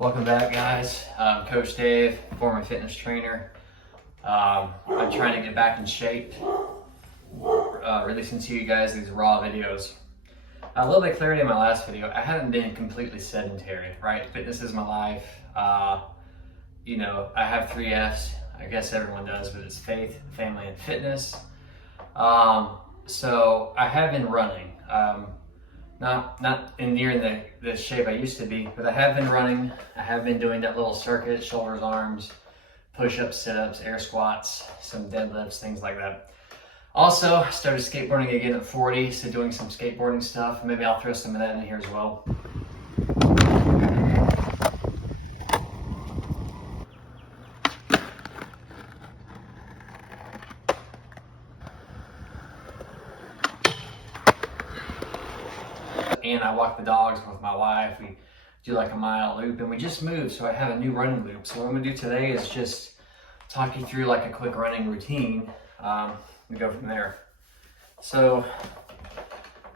Welcome back, guys. I'm Coach Dave, former fitness trainer. I'm trying to get back in shape, releasing to you guys these raw videos. A little bit of clarity in my last video. I haven't been completely sedentary, right? Fitness is my life. You know, I have 3 F's. I guess everyone does, but it's faith, family, and fitness. So I have been running. Not in near the shape I used to be, but I have been running. I have been doing that little circuit, shoulders, arms, push-ups, sit-ups, air squats, some deadlifts, things like that. Also, I started skateboarding again at 40, so doing some skateboarding stuff. Maybe I'll throw some of that in here as well. And I walk the dogs with my wife. We do like a mile loop and we just moved, so I have a new running loop. So what I'm gonna do today is just talk you through like a quick running routine and go from there. So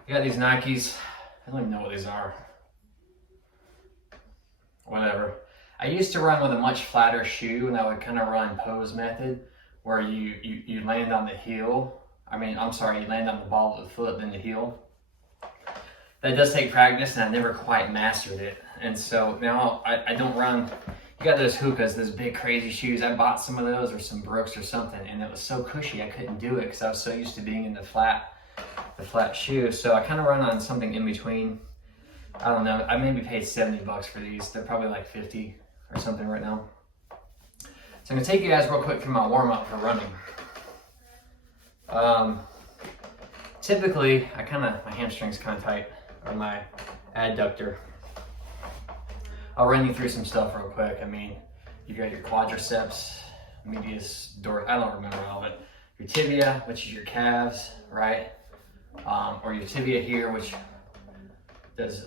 I got these Nikes. I don't even know what these are. Whatever. I used to run with a much flatter shoe, and I would kind of run pose method where you land on the heel. You land on the ball of the foot, then the heel. That does take practice, and I never quite mastered it. And so now I don't run. You got those Hokas, those big crazy shoes. I bought some of those or some Brooks or something, and it was so cushy I couldn't do it because I was so used to being in the flat shoe. So I kind of run on something in between. I don't know. I maybe paid $70 for these. They're probably like 50 or something right now. So I'm gonna take you guys real quick through my warm up for running. Typically, my hamstring's kind of tight. Or my adductor. I'll run you through some stuff real quick. I mean, you got your quadriceps, medius, I don't remember all of it. Your tibia, which is your calves, right? Or your tibia here, which does, you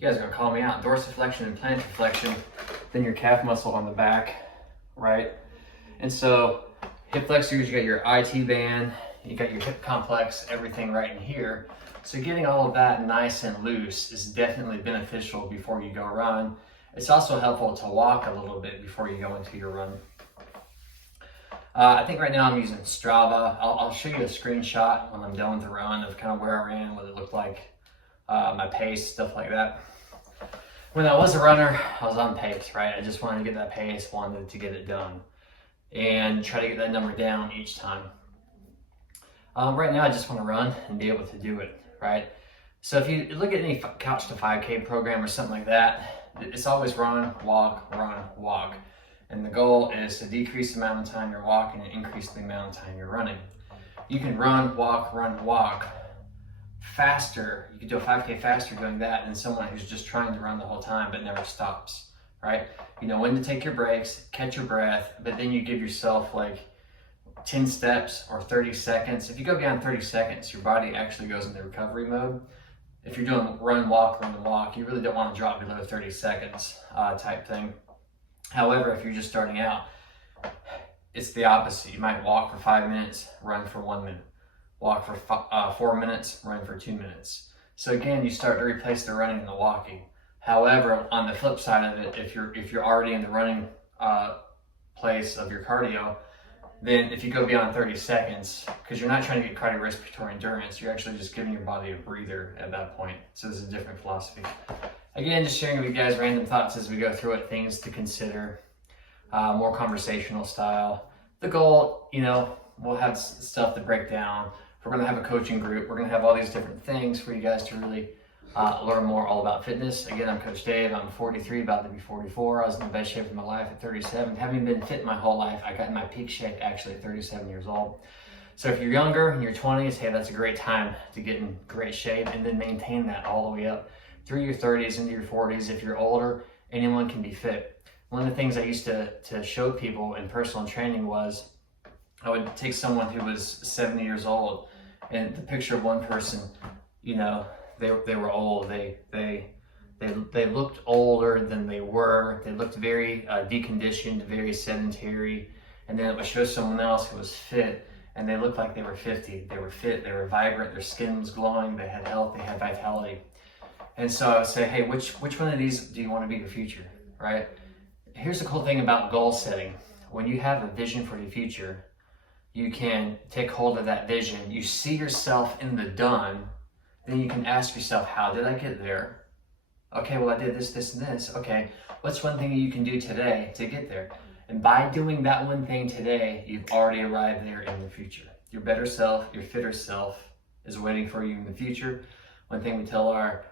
guys are gonna call me out, dorsiflexion and plantar flexion. Then your calf muscle on the back, right? And so hip flexors, you got your IT band, you got your hip complex, everything right in here. So getting all of that nice and loose is definitely beneficial before you go run. It's also helpful to walk a little bit before you go into your run. I think right now I'm using Strava. I'll show you a screenshot when I'm done with the run of kind of where I ran, what it looked like, my pace, stuff like that. When I was a runner, I was on pace, right? I just wanted to get that pace, wanted to get it done, and try to get that number down each time. Right now, I just want to run and be able to do it, right? So if you look at any Couch to 5K program or something like that, it's always run, walk, walk. And the goal is to decrease the amount of time you're walking and increase the amount of time you're running. You can run, walk faster. You can do a 5K faster doing that than someone who's just trying to run the whole time but never stops, right? You know when to take your breaks, catch your breath, but then you give yourself like 10 steps or 30 seconds. If you go beyond 30 seconds, your body actually goes into recovery mode. If you're doing run, walk, you really don't want to drop below 30 seconds type thing. However, if you're just starting out, it's the opposite. You might walk for 5 minutes, run for 1 minute. Walk for 4 minutes, run for 2 minutes. So again, you start to replace the running and the walking. However, on the flip side of it, if you're already in the running place of your cardio, then if you go beyond 30 seconds, because you're not trying to get cardiorespiratory endurance, you're actually just giving your body a breather at that point. So there's a different philosophy. Again, just sharing with you guys random thoughts as we go through it, things to consider, more conversational style. The goal, you know, we'll have stuff to break down. We're gonna have a coaching group. We're gonna have all these different things for you guys to really learn more all about fitness. Again, I'm Coach Dave. I'm 43, about to be 44. I was in the best shape of my life at 37. Having been fit my whole life, I got in my peak shape actually at 37 years old. So if you're younger, in your 20s, hey, that's a great time to get in great shape and then maintain that all the way up through your 30s into your 40s. If you're older, anyone can be fit. One of the things I used to show people in personal training was I would take someone who was 70 years old and the picture of one person, you know, they were old. They looked older than they were. They looked very deconditioned, very sedentary. And then it would show someone else who was fit, and they looked like they were 50. They were fit, they were vibrant, their skin was glowing, they had health, they had vitality. And so I would say, hey, which one of these do you want to be in the future, right? Here's the cool thing about goal setting. When you have a vision for your future, you can take hold of that vision. You see yourself in the done, then you can ask yourself, how did I get there? Okay, well, I did this, this, and this. Okay, what's one thing you can do today to get there? And by doing that one thing today, you've already arrived there in the future. Your better self, your fitter self is waiting for you in the future. One thing we tell our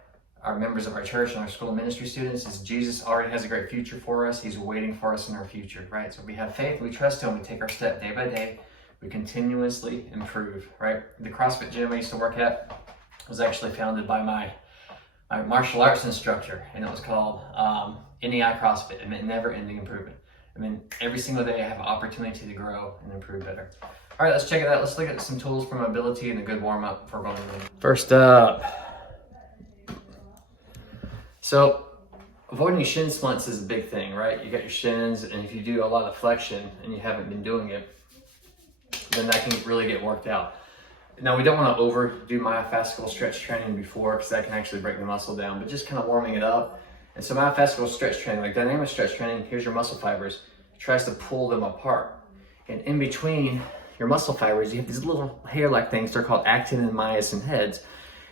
members of our church and our school ministry students is Jesus already has a great future for us. He's waiting for us in our future, right? So we have faith, we trust Him, we take our step day by day, we continuously improve, right? The CrossFit gym I used to work at was actually founded by my martial arts instructor, and it was called NEI CrossFit. It meant never-ending improvement. I mean, every single day I have an opportunity to grow and improve better. All right, let's check it out. Let's look at some tools for mobility and a good warm-up for going in. First up, so avoiding shin splints is a big thing, right? You got your shins, and if you do a lot of flexion and you haven't been doing it, then that can really get worked out. Now, we don't want to overdo myofascial stretch training before, because that can actually break the muscle down, but just kind of warming it up. And so myofascial stretch training, like dynamic stretch training, here's your muscle fibers. It tries to pull them apart. And in between your muscle fibers, you have these little hair-like things. They're called actin and myosin heads.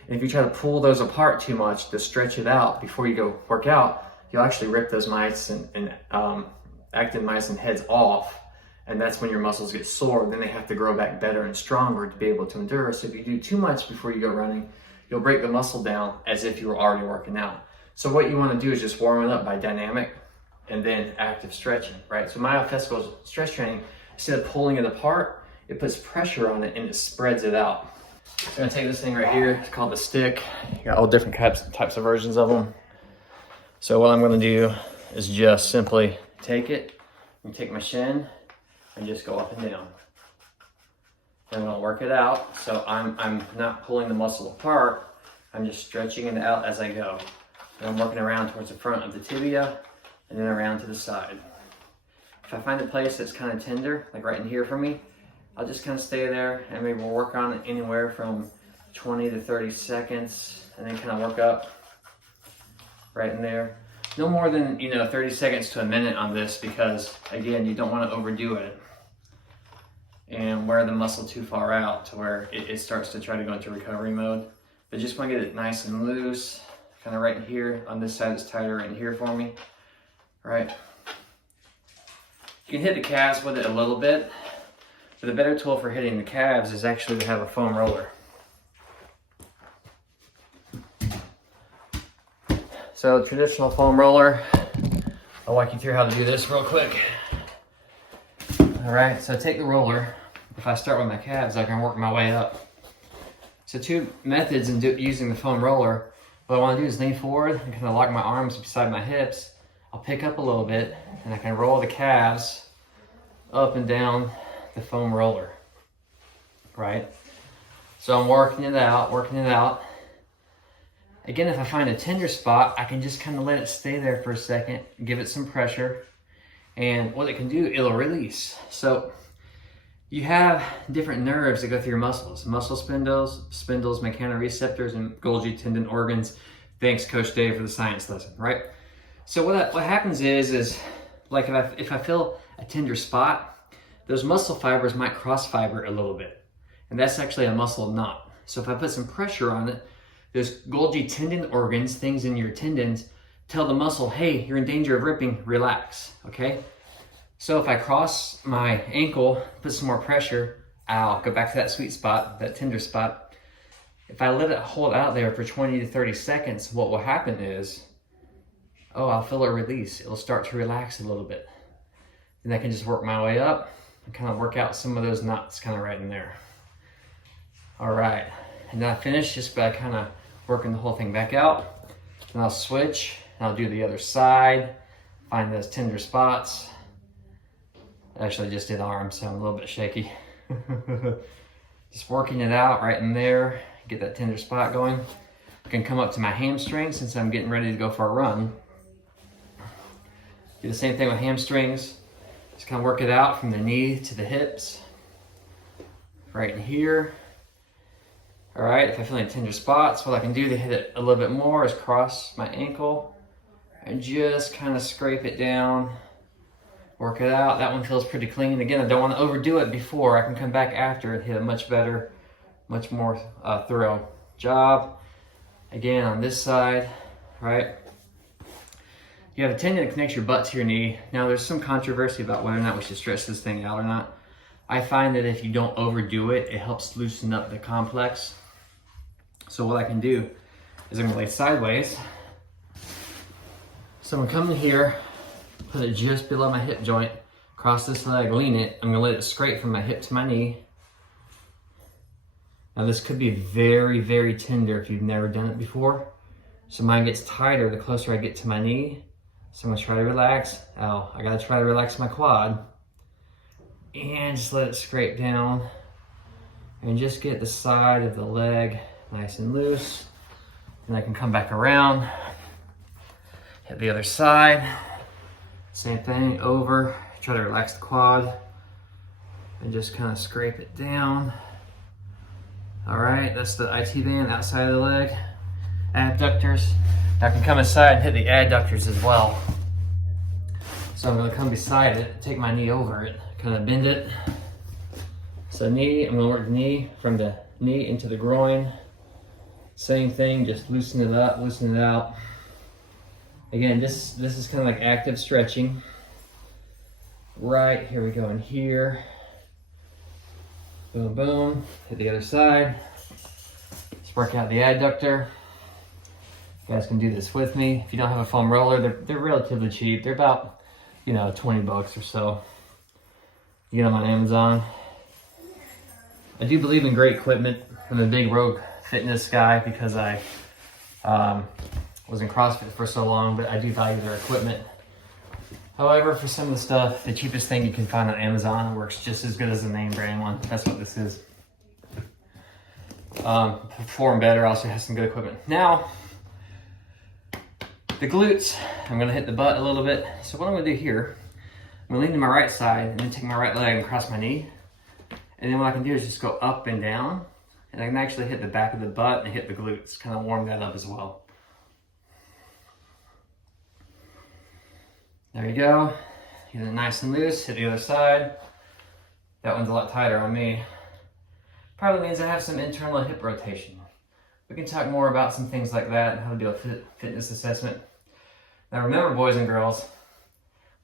And if you try to pull those apart too much to stretch it out before you go work out, you'll actually rip those myosin and actin myosin heads off. And that's when your muscles get sore. Then they have to grow back better and stronger to be able to endure. So if you do too much before you go running, you'll break the muscle down as if you were already working out. So what you want to do is just warm it up by dynamic and then active stretching, right? So myofascial stretch training, instead of pulling it apart, it puts pressure on it and it spreads it out. I'm gonna take this thing right here. It's called the stick. You got all different types of versions of them. So what I'm gonna do is just simply take it and take my shin and just go up and down. And I'm gonna work it out. So I'm not pulling the muscle apart. I'm just stretching it out as I go. And I'm working around towards the front of the tibia and then around to the side. If I find a place that's kind of tender, like right in here for me, I'll just kind of stay there and maybe we'll work on it anywhere from 20 to 30 seconds and then kind of work up right in there. No more than 30 seconds to a minute on this, because again, you don't want to overdo it and wear the muscle too far out to where it starts to try to go into recovery mode. But just want to get it nice and loose, kind of right in here. On this side, it's tighter right in here for me, right? You can hit the calves with it a little bit, but the better tool for hitting the calves is actually to have a foam roller. So traditional foam roller, I'll walk you through how to do this real quick. All right, so take the roller. If I start with my calves, I can work my way up. So two methods in using the foam roller. What I want to do is lean forward and kind of lock my arms beside my hips. I'll pick up a little bit and I can roll the calves up and down the foam roller, right? So I'm working it out. Again, if I find a tender spot, I can just kind of let it stay there for a second, give it some pressure, and what it can do, it'll release. So you have different nerves that go through your muscles. Muscle spindles, mechanoreceptors, and Golgi tendon organs. Thanks, Coach Dave, for the science lesson, right? So what happens is like if I feel a tender spot, those muscle fibers might cross fiber a little bit. And that's actually a muscle knot. So if I put some pressure on it, those Golgi tendon organs, things in your tendons, tell the muscle, hey, you're in danger of ripping, relax, okay? So if I cross my ankle, put some more pressure, I'll go back to that sweet spot, that tender spot. If I let it hold out there for 20 to 30 seconds, what will happen is, I'll feel it release. It'll start to relax a little bit. Then I can just work my way up and kind of work out some of those knots kind of right in there. All right, and then I finish just by kind of working the whole thing back out. And I'll switch, and I'll do the other side, find those tender spots. Actually, I just did arms, so I'm a little bit shaky. Just working it out right in there, get that tender spot going. I can come up to my hamstring since I'm getting ready to go for a run. Do the same thing with hamstrings. Just kind of work it out from the knee to the hips. Right in here. All right, if I feel any tender spots, what I can do to hit it a little bit more is cross my ankle and just kind of scrape it down, work it out. That one feels pretty clean. Again, I don't want to overdo it before. I can come back after and hit a much better, much more thorough job. Again, on this side, right? You have a tendon that connects your butt to your knee. Now, there's some controversy about whether or not we should stretch this thing out or not. I find that if you don't overdo it, it helps loosen up the complex. So what I can do is I'm gonna lay sideways. So I'm gonna come in here, put it just below my hip joint, cross this leg, lean it. I'm gonna let it scrape from my hip to my knee. Now this could be very, very tender if you've never done it before. So mine gets tighter the closer I get to my knee. So I'm gonna try to relax. Oh, I gotta try to relax my quad. And just let it scrape down. And just get the side of the leg nice and loose. And I can come back around, hit the other side. Same thing, over. Try to relax the quad. And just kind of scrape it down. All right, that's the IT band outside of the leg. Abductors. I can come inside and hit the adductors as well. So I'm gonna come beside it, take my knee over it, kind of bend it. So knee, I'm gonna work the knee from the knee into the groin. Same thing, just loosen it up, loosen it out. Again, this is kind of like active stretching. Right, here we go in here. Boom, boom, hit the other side. Let's work out the adductor. You guys can do this with me. If you don't have a foam roller, they're relatively cheap. They're about, 20 bucks or so. You get them on Amazon. I do believe in great equipment. I'm a big Rogue Fitness guy because I was in CrossFit for so long, but I do value their equipment. However, for some of the stuff, the cheapest thing you can find on Amazon works just as good as the name brand one. That's what this is. Perform better, also has some good equipment. Now, the glutes, I'm gonna hit the butt a little bit. So what I'm gonna do here, I'm gonna lean to my right side and then take my right leg and cross my knee. And then what I can do is just go up and down. And I can actually hit the back of the butt and hit the glutes, kind of warm that up as well. There you go. Get it nice and loose, hit the other side. That one's a lot tighter on me. Probably means I have some internal hip rotation. We can talk more about some things like that and how to do a fitness assessment. Now remember, boys and girls,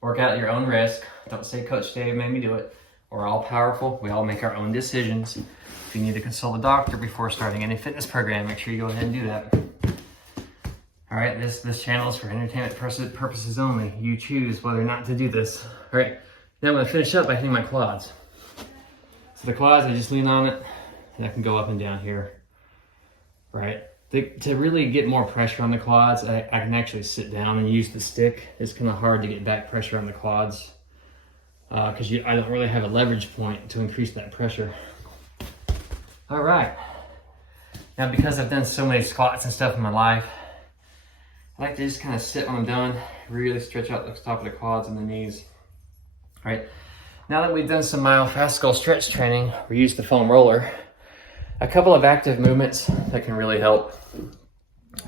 work out at your own risk. Don't say Coach Dave made me do it. We're all powerful. We all make our own decisions. If you need to consult a doctor before starting any fitness program, make sure you go ahead and do that. All right, this channel is for entertainment purposes only. You choose whether or not to do this. All right, now I'm gonna finish up by hitting my quads. So the quads, I just lean on it, and I can go up and down here. Right, to really get more pressure on the quads, I can actually sit down and use the stick. It's kind of hard to get back pressure on the quads because I don't really have a leverage point to increase that pressure. All right, now because I've done so many squats and stuff in my life, I like to just kind of sit when I'm done, really stretch out the top of the quads and the knees. All right, now that we've done some myofascial stretch training, we use the foam roller. A couple of active movements that can really help,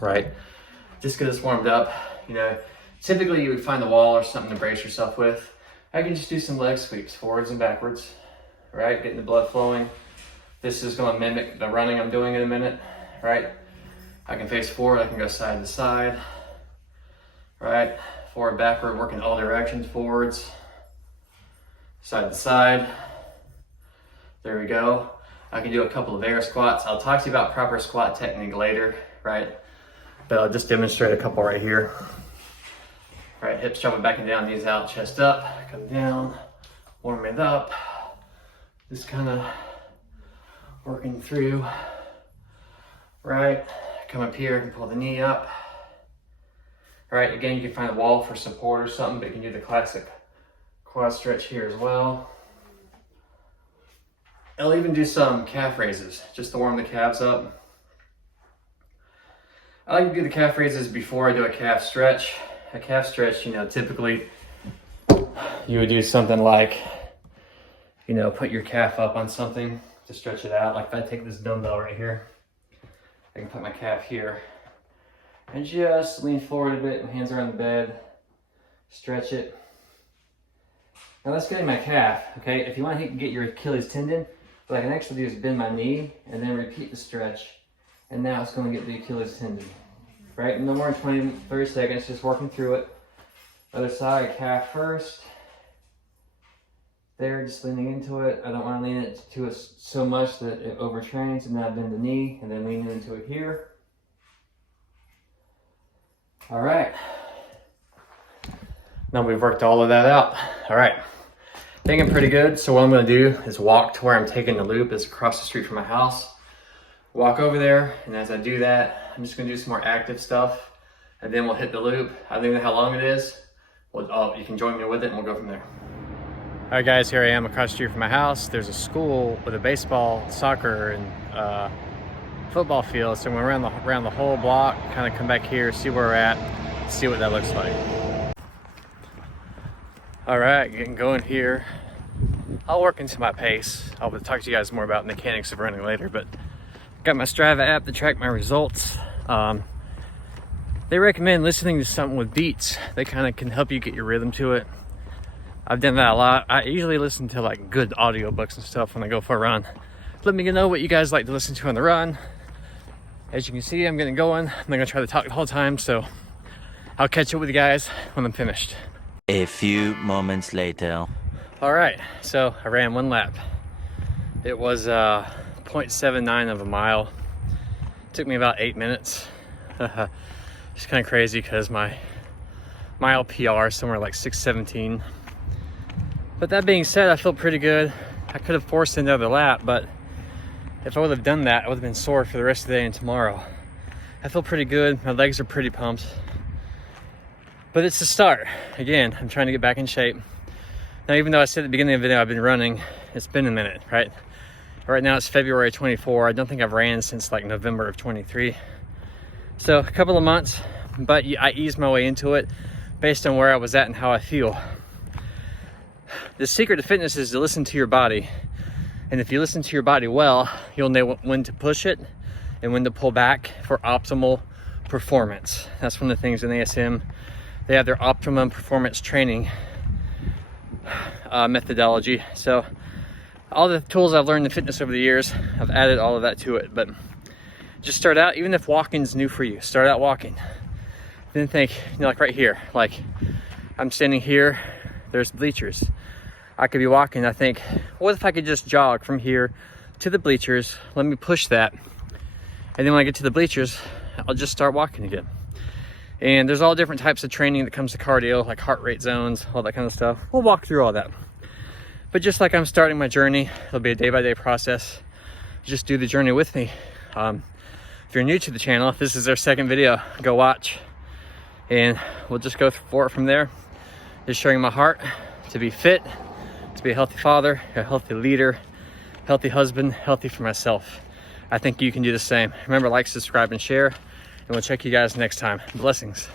right? Just get us warmed up. Typically you would find the wall or something to brace yourself with. I can just do some leg sweeps, forwards and backwards, right? Getting the blood flowing. This is gonna mimic the running I'm doing in a minute, right? I can face forward, I can go side to side, right? Forward, backward, working all directions, forwards, side to side. There we go. I can do a couple of air squats. I'll talk to you about proper squat technique later, right? But I'll just demonstrate a couple right here. All right, hips jumping back and down, knees out, chest up, come down, warm it up. Just kind of working through, right? Come up here and pull the knee up. All right, again, you can find a wall for support or something, but you can do the classic quad stretch here as well. I'll even do some calf raises just to warm the calves up. I like to do the calf raises before I do a calf stretch. A calf stretch, typically you would do something like, put your calf up on something to stretch it out. Like if I take this dumbbell right here, I can put my calf here and just lean forward a bit, my hands are on the bed, stretch it. Now let's get in my calf, okay? If you want to get your Achilles tendon, what I can actually do is bend my knee and then repeat the stretch. And now it's going to get the Achilles tendon, right? No more than 20, 30 seconds, just working through it. Other side, calf first. There, just leaning into it. I don't want to lean it to it so much that it overtrains, and now bend the knee and then lean into it here. All right. Now we've worked all of that out. All right. I think I'm pretty good. So what I'm going to do is walk to where I'm taking the loop. It's across the street from my house. Walk over there, and as I do that, I'm just going to do some more active stuff, and then we'll hit the loop. I don't even know how long it is. You can join me with it, and we'll go from there. All right, guys, here I am across the street from my house. There's a school with a baseball, soccer, and football field. So I'm going around the whole block, kind of come back here, see where we're at, see what that looks like. All right, getting going here. I'll work into my pace. I'll talk to you guys more about mechanics of running later, but got my Strava app to track my results. They recommend listening to something with beats. They kind of can help you get your rhythm to it. I've done that a lot. I usually listen to like good audiobooks and stuff when I go for a run. Let me know what you guys like to listen to on the run. As you can see, I'm getting going. I'm not gonna try to talk the whole time, so I'll catch up with you guys when I'm finished. A few moments later. All right, so I ran one lap. It was 0.79 of a mile. It took me about 8 minutes. It's kind of crazy because my mile PR is somewhere like 6:17. But that being said, I feel pretty good. I could have forced another lap, but if I would have done that, I would have been sore for the rest of the day and tomorrow. I feel pretty good. My legs are pretty pumped. But it's a start. Again, I'm trying to get back in shape. Now, even though I said at the beginning of the video I've been running, it's been a minute, right? Right now it's February 24. I don't think I've ran since like November of 23. So a couple of months, but I eased my way into it based on where I was at and how I feel. The secret to fitness is to listen to your body. And if you listen to your body well, you'll know when to push it and when to pull back for optimal performance. That's one of the things in ASM. They have their optimum performance training methodology. So all the tools I've learned in fitness over the years, I've added all of that to it. But just start out, even if walking's new for you, start out walking. Then think, like right here, like I'm standing here, there's bleachers. I could be walking, I think, what if I could just jog from here to the bleachers? Let me push that. And then when I get to the bleachers, I'll just start walking again. And there's all different types of training that comes to cardio, like heart rate zones, all that kind of stuff. We'll walk through all that. But just like I'm starting my journey, it'll be a day-by-day process. Just do the journey with me. If you're new to the channel, if this is our second video, go watch. And we'll just go for it from there. Just sharing my heart to be fit, to be a healthy father, a healthy leader, healthy husband, healthy for myself. I think you can do the same. Remember, like, subscribe, and share. And we'll check you guys next time. Blessings.